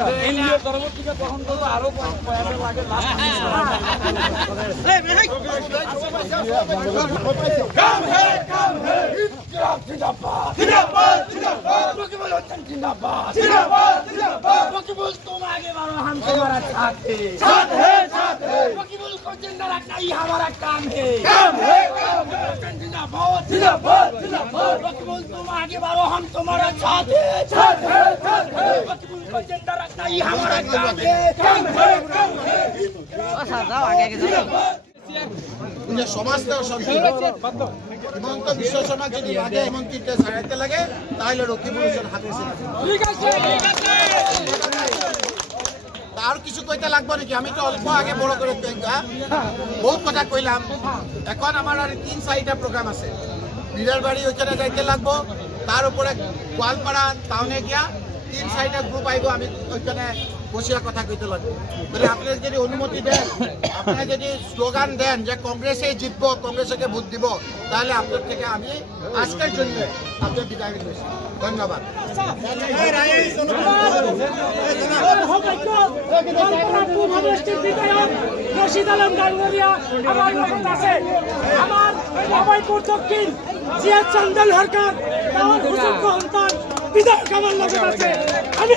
পরবর্তীতে গ্রহণ করবো আরো तुम्हारे हम तुम्हारा साथ है हमारा काम है तुम आगे बढ़ो हम तुम्हारा साथ है झंडा रखना ही हमारा काम है সমাজটাও হিমন্ত বিশ্ব শর্মা যদি লাগে মন্ত্রীকে ছাড়াইতে লাগে তাহলে রক্ষীপুর হাতে আর কিছু কইতে লাগবে নাকি? আমি তো অল্প আগে বড় করে বহুত কথা কইলাম। এখন আমার আর 3-4টা প্রোগ্রাম আছে। বিরার বাড়ি ওইখানে যাইতে লাগবো, তার উপরে গোয়ালপাড়া টাউনে গিয়া 3-4টা গ্রুপ আইব, আমি ওইখানে বসিয়া কথা কইতে লাগবো। তাহলে আপনারা যদি অনুমতি দেন, আপনারা যদি স্লোগান দেন যে কংগ্রেসে জিতবো, কংগ্রেসকে ভোট দিব, তাহলে আপনার থেকে আমি আজকের জন্য আপনার বিদায় নিচ্ছি। ধন্যবাদ। বিধায়ক আমার লগে আছে, আমি